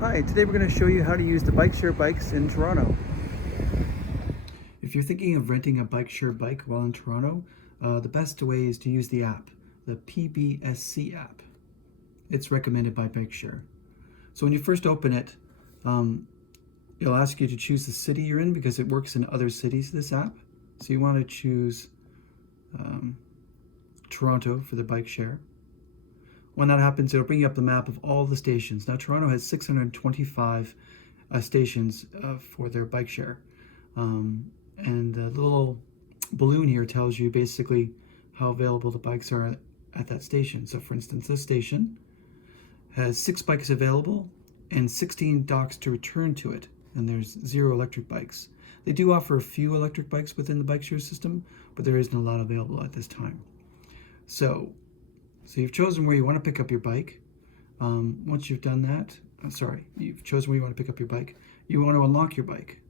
Hi, today we're going to show you how to use the bike share bikes in Toronto. If you're thinking of renting a bike share bike while in Toronto, the best way is to use the app, the PBSC app. It's recommended by Bike Share. So when you first open it, it'll ask you to choose the city you're in because it works in other cities, this app. So you want to choose Toronto for the bike share. When that happens, it'll bring you up the map of all the stations. Now, Toronto has 625 stations for their bike share. And the little balloon here tells you basically how available the bikes are at that station. So for instance, this station has 6 bikes available and 16 docks to return to it. And there's 0 electric bikes. They do offer a few electric bikes within the bike share system, but there isn't a lot available at this time. So you've chosen where you want to pick up your bike. Once you've done that, you've chosen where you want to pick up your bike. You want to unlock your bike.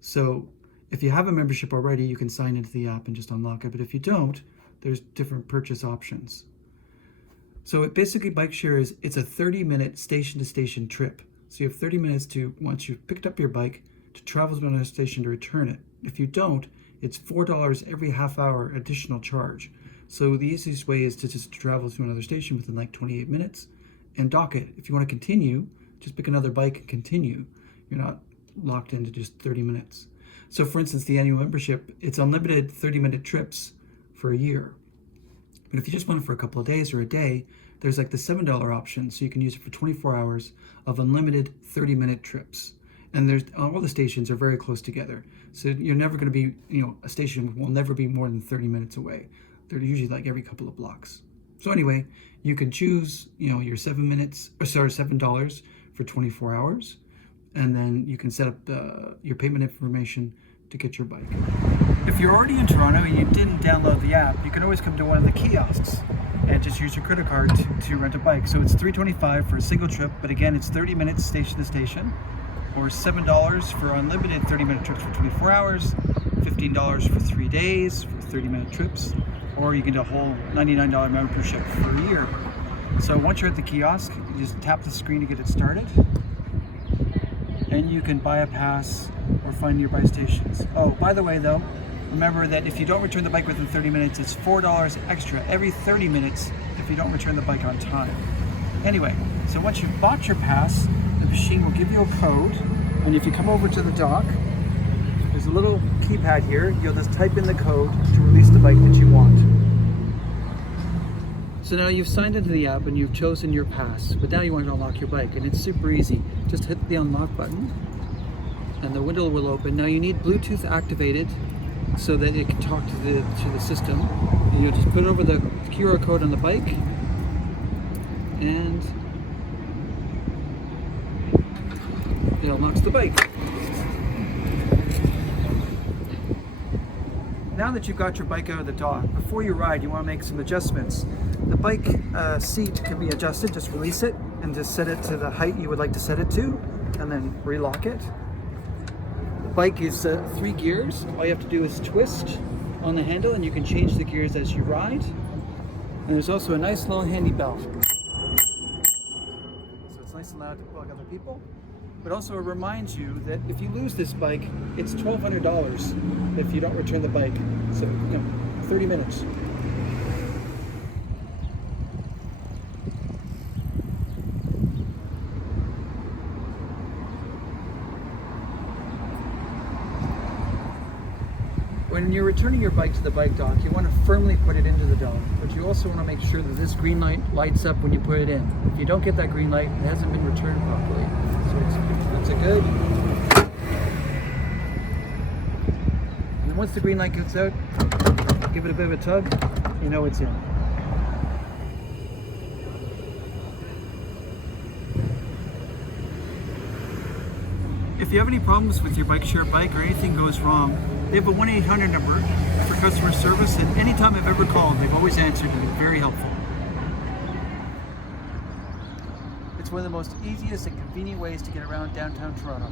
So if you have a membership already, you can sign into the app and just unlock it. But if you don't, there's different purchase options. So it basically, bike share it's a 30-minute station-to-station trip. So you have 30 minutes to, once you've picked up your bike, to travel to another station to return it. If you don't, it's $4 every half hour additional charge. So the easiest way is to just travel to another station within like 28 minutes and dock it. If you want to continue, just pick another bike and continue. You're not locked into just 30 minutes. So for instance, the annual membership, it's unlimited 30-minute trips for a year. But if you just want it for a couple of days or a day, there's like the $7 option. So you can use it for 24 hours of unlimited 30-minute trips. And all the stations are very close together. So you're never going to be, a station will never be more than 30 minutes away. They're usually like every couple of blocks. So anyway, you can choose, your $7 for 24 hours. And then you can set up your payment information to get your bike. If you're already in Toronto and you didn't download the app, you can always come to one of the kiosks and just use your credit card to rent a bike. So it's $3.25 for a single trip, but again, it's 30 minutes station to station, or $7 for unlimited 30-minute trips for 24 hours, $15 for 3 days for 30-minute trips, or you can do a whole $99 membership for a year. So once you're at the kiosk, you just tap the screen to get it started, and you can buy a pass or find nearby stations. Oh, by the way though, remember that if you don't return the bike within 30 minutes, it's $4 extra every 30 minutes if you don't return the bike on time. Anyway, so once you've bought your pass, the machine will give you a code, and if you come over to the dock, there's a little keypad here. You'll just type in the code to release the bike that you want. So now you've signed into the app and you've chosen your pass, but now you want to unlock your bike, and it's super easy. Just hit the unlock button and the window will open. Now you need Bluetooth activated so that it can talk to the system. And you'll just put it over the QR code on the bike, and it unlocks the bike. Now that you've got your bike out of the dock, before you ride, you want to make some adjustments. The bike seat can be adjusted. Just release it and just set it to the height you would like to set it to, and then relock it. The bike is 3 gears. All you have to do is twist on the handle, and you can change the gears as you ride. And there's also a nice little handy belt. So it's nice and loud to plug other people. But also it reminds you that if you lose this bike, it's $1,200 if you don't return the bike. So, 30 minutes. When you're returning your bike to the bike dock, you want to firmly put it into the dock, but you also want to make sure that this green light lights up when you put it in. If you don't get that green light, it hasn't been returned properly. So that's a good. And once the green light gets out, give it a bit of a tug, you know it's in. If you have any problems with your bike share bike or anything goes wrong, they have a 1-800 number for customer service, and anytime I've ever called, they've always answered and been very helpful. It's one of the most easiest and convenient ways to get around downtown Toronto.